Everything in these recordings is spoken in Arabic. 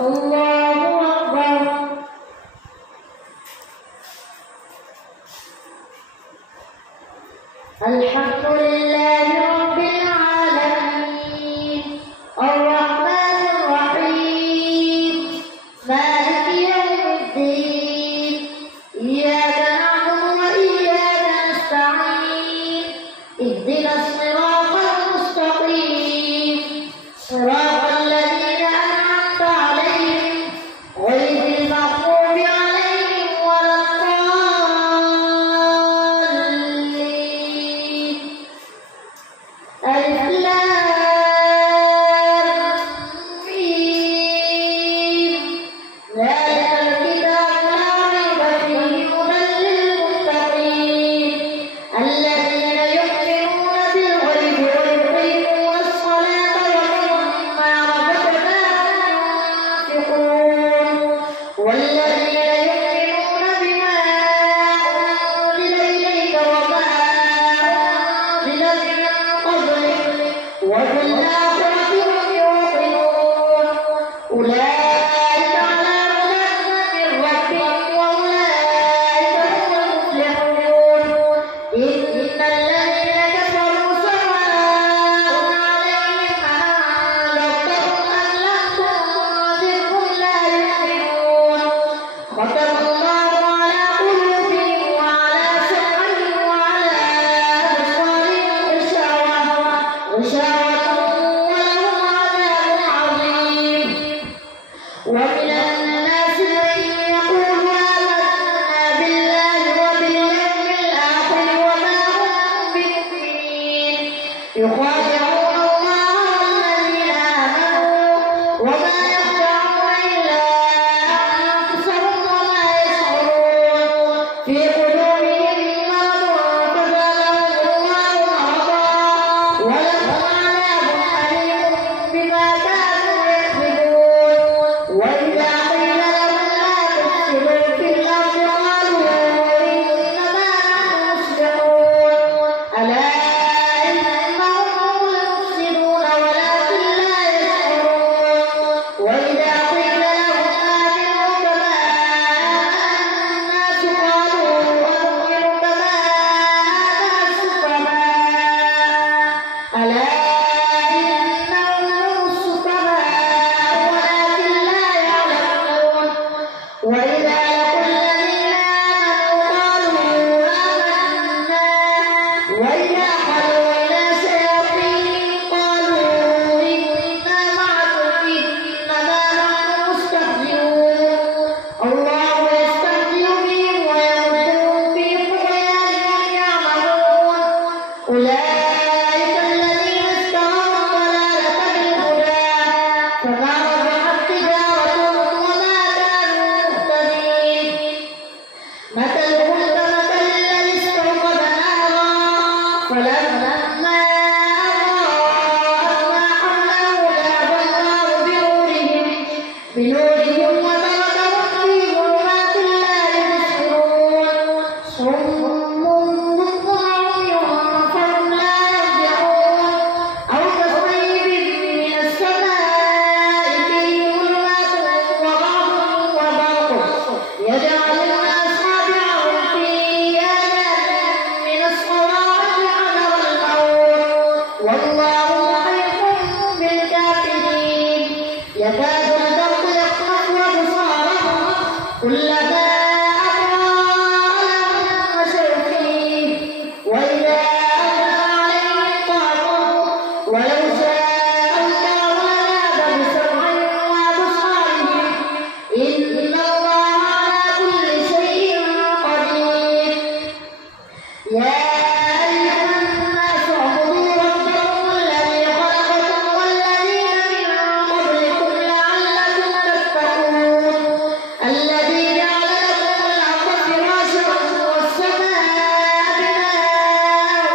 الله أكبر. الحمد لله رب العالمين الرحمن الرحيم مالك يوم الدين إياك نعبد وإياك نستعين اهدنا الصراط المستقيم صراط الذين أنعمت عليهم غير المغضوب عليهم ولا الضالين. ألف لام ميم ذلك الكتاب لا ريب فيه هدى للمتقين الذين يؤمنون بالغيب ويقيمون الصلاة ومما رزقناهم ينفقون والذين يؤمنون بما أنزل إليك وما أنزل من قبلك وبالآخرة هم يوقنون أولئك على هدى من ربهم وأولئك هم المفلحون. إن الذين كفروا سواء عليهم أأنذرتهم أم لم تنذرهم لا يؤمنون. ختم الله على قلوبهم وعلى سمعهم وعلى أبصارهم غشاوة ولهم عذاب عظيم. ومن الناس من يقول آمنا بالله وباليوم الآخر وما هم بمؤمنين يخادعون الله والذين آمنوا وما يخدعون إلا أنفسهم وما يشعرون. في قلوبهم مرض فزادهم الله مرضا ولهم عذاب أليم بما كانوا يكذبون. وإذا قيل لهم لا تفسدوا في الأرض قالوا إنما نحن مصلحون. ألا إنهم هم المفسدون ولكن لا يشعرون. وإذا قيل لهم آمنوا كما آمن الناس قالوا أنؤمن كما آمن السفهاء. ألا إنهم هم السفهاء ولكن لا يعلمون. وإذا لقوا الذين آمنوا قالوا آمنا وإذا خلوا إلى شياطينهم قالوا إنا معكم إنما نحن مستهزئون. الله يستهزئ بهم ويمدهم في طغيانهم يعمهون. أولئك الذين اشتروا الضلالة بالهدى فما ربحت تجارتهم وما كانوا مهتدين. مثلهم كمثل الذي استوقد نارا فلما أضاءت ما حوله ذهب الله بنورهم وتركهم في ظلمات لا يبصرون. صم بكم عمي فهم لا يرجعون. أو كصيب من السماء فيه ظلمات ورعد وبرق يجعلون أصابعهم في آذانهم من الصواعق حذر الموت والله محيط بالكافرين. يكاد البرق يخطف أبصارهم كلما أضاء لهم مشوا فيه وإذا أظلم عليهم قاموا ولو شاء الله لذهب بسمعهم وأبصارهم إن الله على كل شيء قدير. يا أيها الناس اعبدوا ربكم الذي خلقكم والذين من قبلكم لعلكم تتقون. الذي جعل لكم الأرض فراشا والسماء بناء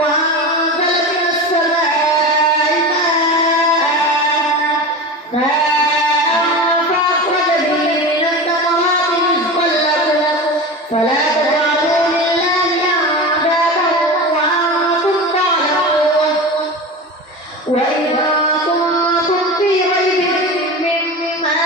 وأنزل من السماء ماء فأخرج به من الثمرات رزقا لكم فلا تجعلوا لله أندادا وأنتم تعلمون. وإذا كنتم في ريب مما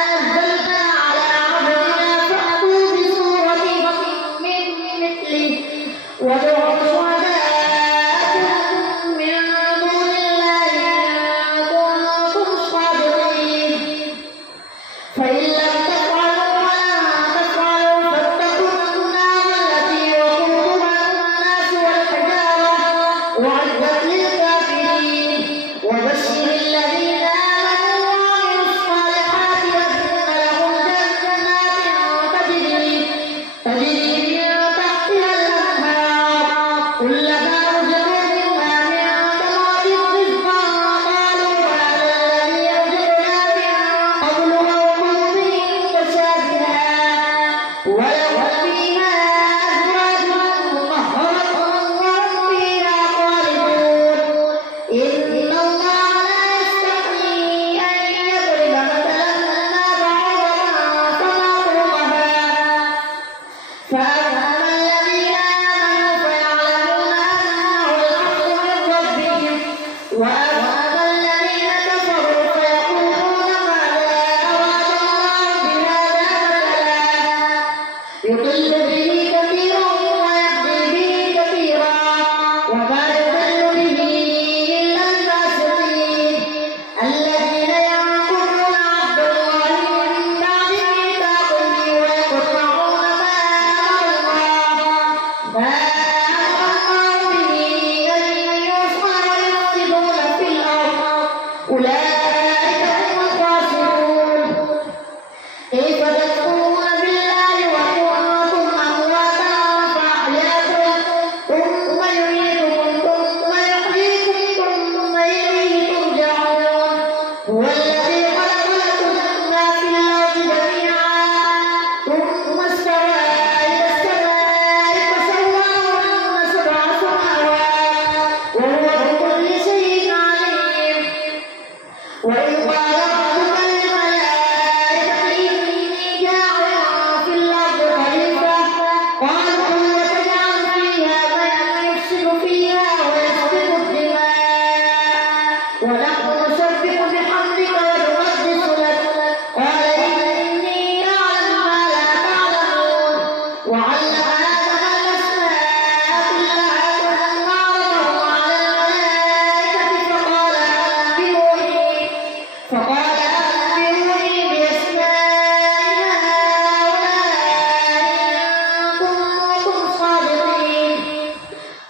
وإذ قال ربك للملائكة إني جاعل في الأرض خليفة قالوا أتجعل فيها من يفسد فيها ويسفك الدماء ونحن نسبح بحمدك ونقدس لك قال إني أعلم ما لا تعلمون وعلم آدم الأسماء كلها ثم عرضهم على الملائكة فقال أنبئوني بأسماء هؤلاء إن كنتم صادقين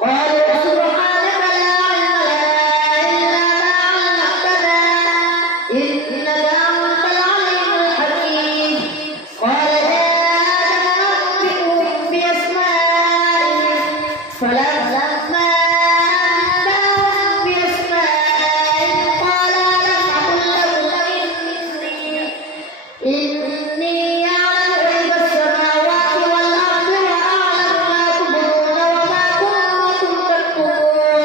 قالوا سبحانك لا علم لنا إلا ما علمتنا إنك أنت العليم الحكيم قال يا آدم أنبئهم بأسمائهم فلما أنبأهم بأسمائهم قال ألم أقل لكم إني أعلم غيب السماوات والأرض وأعلم ما تبدون وما كنتم تكتمون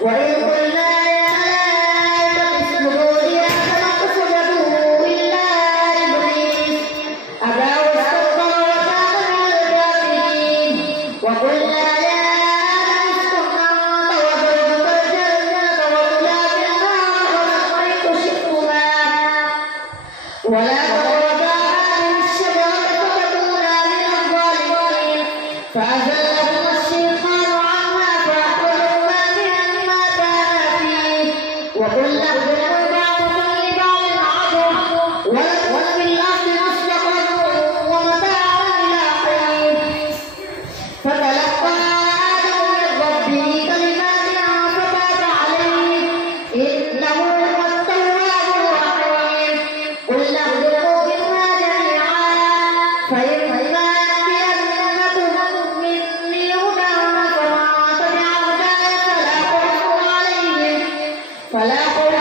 وإذ قلنا للملائكة اسجدوا لآدم فسجدوا إلا إبليس أبى واستكبر وكان من الكافرين وقلنا يا آدم اسكن أنت وزوجك الجنة وكلا منها رغدا حيث شئتما ولا تقربا هذه الشجرة فتكونا من الظالمين فأزلهما الشيطان عنها فأخرجهما مما كانا فيه وقلنا اهبطوا بعضكم لبعض عدو ولكم في الأرض مستقر ومتاع إلى حين فتلقى آدم من ربه كلمات فتاب عليه إنه هو التواب الرحيم قلنا اهبطوا منها جميعا فإما يأتينكم مني هدى فمن تبع هداي فلا خوف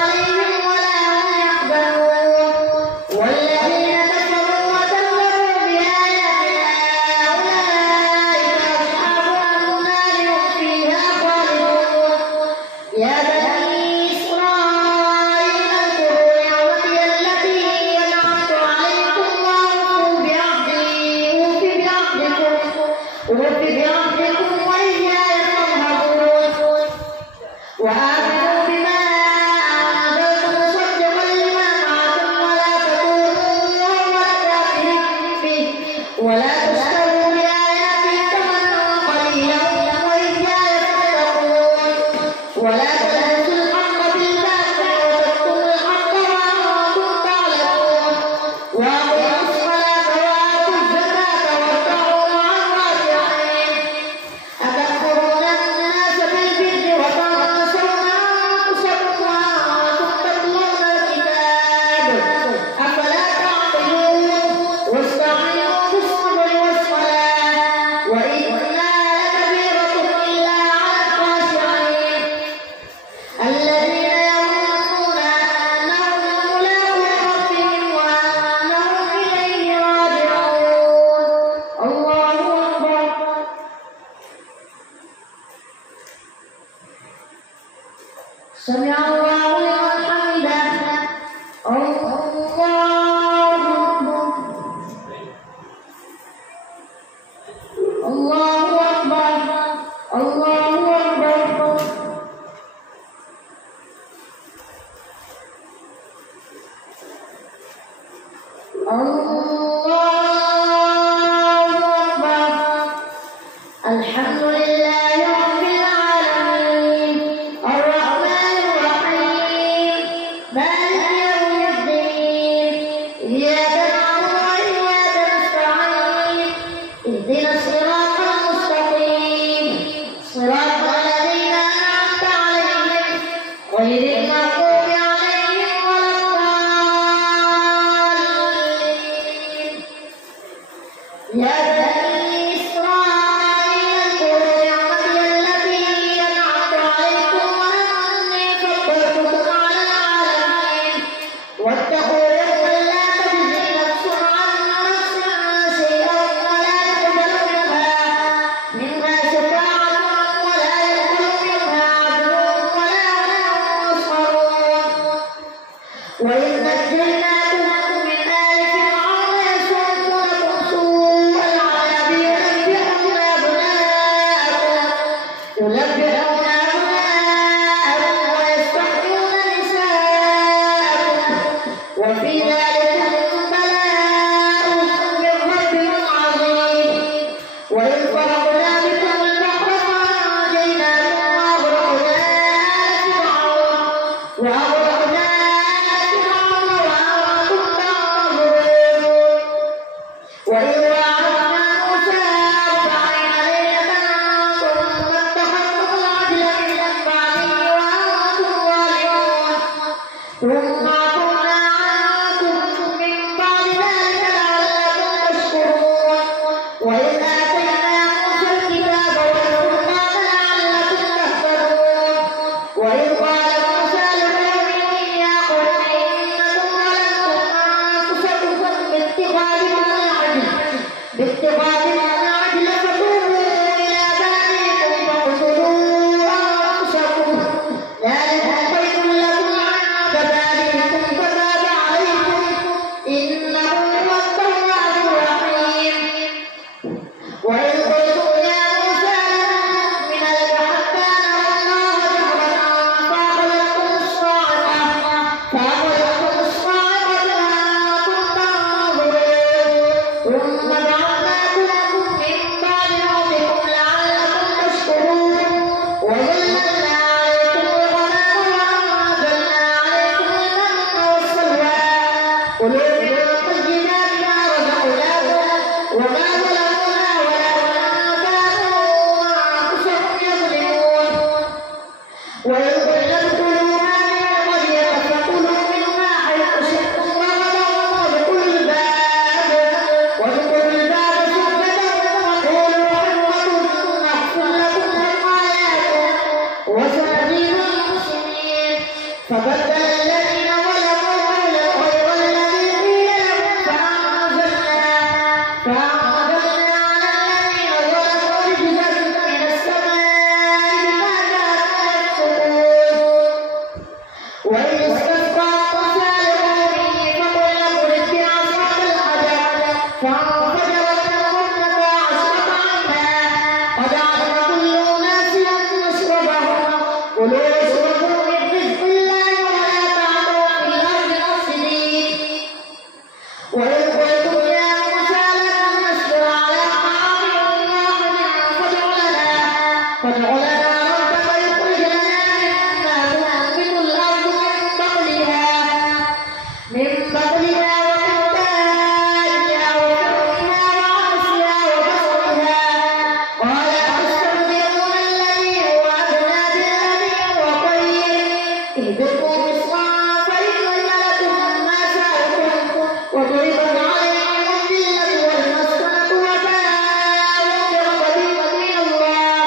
عليهم ولا هم يحزنون والذين كفروا وكذبوا بآياتنا أولئك أصحاب النار هم فيها خالدون يا بني إسرائيل اذكروا نعمتي التي أنعمت عليكم وأوفوا بعهدي أوف بعهدكم وإياي فارهبون وآمنوا بما أنزلت مصدقا لما معكم ولا تكونوا أول كافر به ولا تشتروا بآياتي ثمنا قليلا وإياي فاتقون ولا تلبسوا الحق بالباطل وتكتموا الحق وأنتم تعلمون وأقيموا الصلاة وآتوا الزكاة واركعوا مع الراكعين أتأمرون الناس بالبر وتنسون أنفسكم وأنتم تتلون الكتاب أفلا تعقلون واستعينوا بالصبر والصلاة وإنها لكبيرة إلا على الخاشعين الذين يظنون أنهم ملاقو ربهم وأنهم إليه راجعون الله أكبر سمع الله لمن حمده الله أكبر الله أكبر الله أكبر الله أكبر الحمد لله رب العالمين الرحمن الرحيم مالك يوم الدين إياك نعبد وإياك نستعين اهدنا الصراط المستقيم صراط الذين أنعمت عليهم غير المغضوب عليهم ولا الضالين يا بني إسرائيل اذكروا نعمتي التي أنعمت عليكم وأني فضلتكم على العالمين واتقوا يوما لا تجزي نفس عن نفس شيئا ولا يقبل منها شفاعة ولا يقبل منها عدل ولا هم ينصرون كلوا من طيبات ما رزقناكم وما ظلمونا ولكن كانوا أنفسهم يظلمون وإذ قلنا ادخلوا هذه القرية فكلوا منها حيث شئتم رغدا وادخلوا الباب سجدا وقولوا حطة نغفر لكم خطاياكم وسنزيد المحسنين فبدل الذين ظلموا قولا غير الذي قيل لهم فأنزلنا على الذين ظلموا رجزا من السماء بما كانوا يفسقون وإذ استسقى موسى لقومه فقل اضرب بعصاك الحجر فانفجرت منه اثنتا عشرة عينا قد علم كل أناس مشربهم كلوا واشربوا من رزق الله ولا تعثوا في الأرض مفسدين وإذ قلتم يا موسى لن نصبر على طعام واحد فادع لنا ربك يخرج لنا مما تنبت الأرض من بقلها وقثائها وفرعها وعدسها وبصرها قال أتستبدلون الذي هو أدنى بالذي هو خير اهبطوا مصرا فإن لكم ما سألتم وضربت عليهم الذلة والمسكنة وباءوا بغضب من الله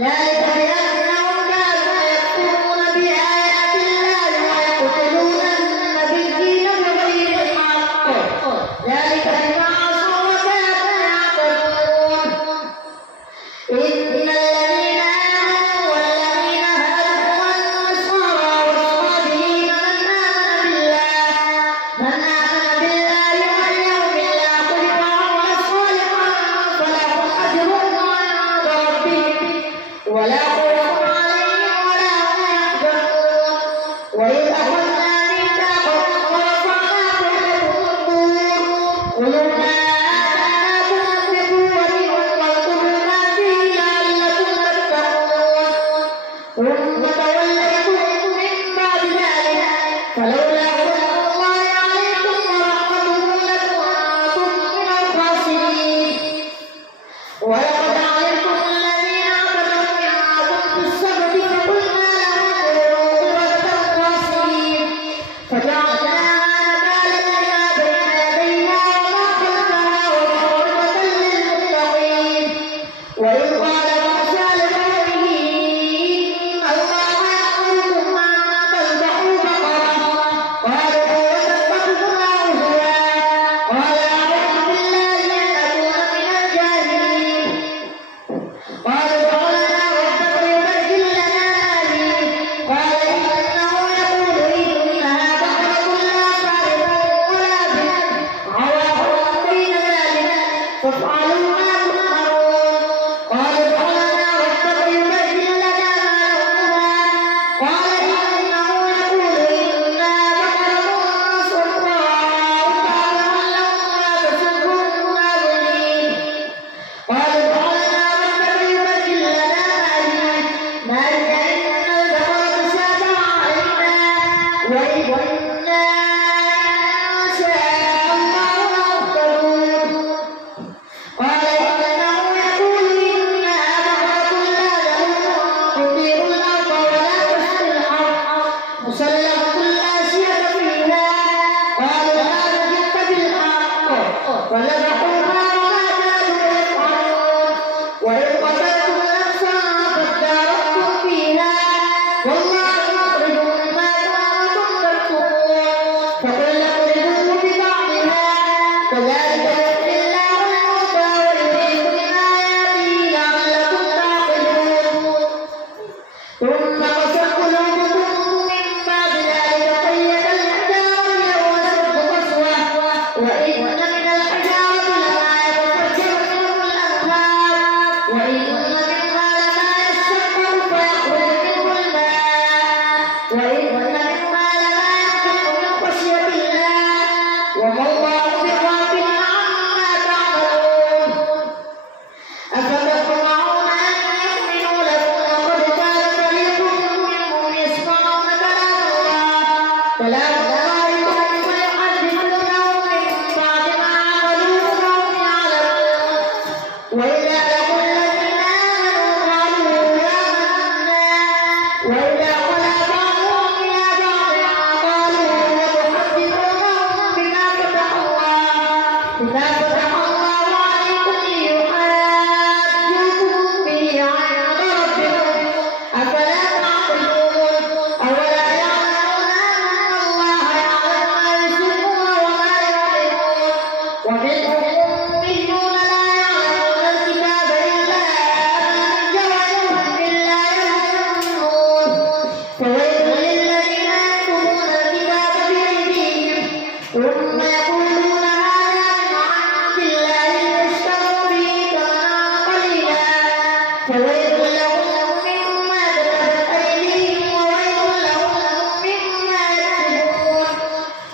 ذلك بأنهم كانوا يكفرون بآيات الله ويقتلون النبيين بغير الحق ذلك بما عصوا وكانوا يعتدون إن الذين آمنوا والذين هادوا والنصارى والصابئين من آمن بالله واليوم الآخر وعمل صالحا فلهم أجرهم عند ربهم ولا خوف عليهم ولا هم يحزنون وإذ أخذنا ميثاقكم ورفعنا فوقكم الطور خذوا ما آتيناكم بقوة واذكروا ما فيه لعلكم تتقون ثم توليتم من بعد ذلك فلولا فضل الله عليكم ورحمته لكنتم من الخاسرين ولقد علمتم الذين اعتدوا منكم في السبت فقلنا لهم كونوا قردة خاسئين فجعلناها نكالا لما بين يديها وما خلفها وموعظة للمتقين وإذ قال موسى لقومه إن الله يأمركم أن تذبحوا بقرة قالوا وتتخذنا هزوا قال أعوذ بالله أن أكون من الجاهلين قالوا ادع لنا ربك يبين لنا هذه قال إنه يقول إنها بقرة لا فارغ ولا بكر عواه بين ذلك فافعلوا ما تؤمرون قالوا ادع لنا ربك يبين لنا ما لونها قال إنه يقول إنها بقرة صفراء فاقع لونها تسر الناظرين قالوا ادع لنا ربك يبين لنا ما هي إن البقرة تشابه علينا وإنا إن شاء الله مهتدون قال إنه يقول إنها بقرة لا ذلول تثير الأرض ولا تسقي الحرث مسلمة لا شية فيها قالوا هذا جئت بالحق وذبحوها وما كانوا يفعلون وإذ قتلتم نفسا فادارأتم فيها والله مخرج ما كنتم تكتمون فقلنا اضربوه ببعضها كذلك يحيي الله الموتى ويريكم من آياته لعلكم تعقلون ثم قست قلوبكم من بعد ذلك فهي كالحجارة أو أشد قسوة وإن من الحجارة لما يتفجر منه الأنهار وإن منها لما يشقق فيخرج منه الماء وإن منها لما ينفق من خشية الله وما الله بغافل عما تعملون أفتطمعون أن يؤمنوا لكم وقد كان فريق منهم يسمعون كلام الله يخوف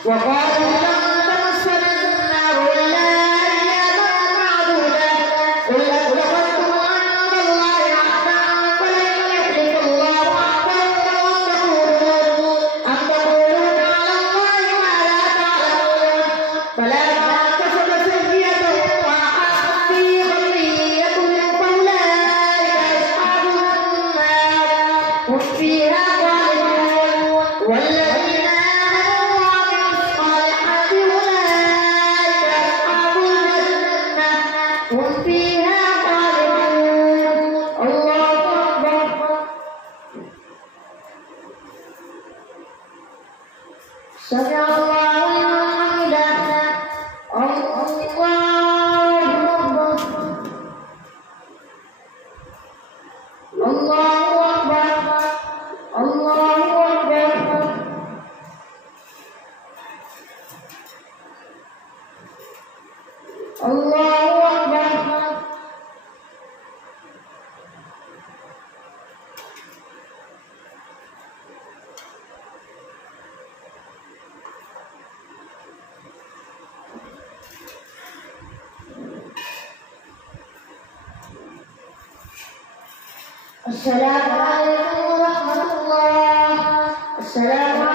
وقالوا لن تمسنا النار إلا أياما معدودة قل أتخذتم عند الله عهدا فلن يخلف الله عهده أم تقولون على الله ما لا تعلمون فلا من كسب سيئة وأحاطت به خطيئته فأولئك أصحاب النار هم فيها خالدون والذين آمنوا وعملوا الصالحات أولئك أصحاب الجنة هم فيها خالدون. الله أكبر. سمع الله لمن حمده. الله أكبر. الله أكبر. الله أكبر. الله أكبر. السلام عليكم ورحمة الله. السلام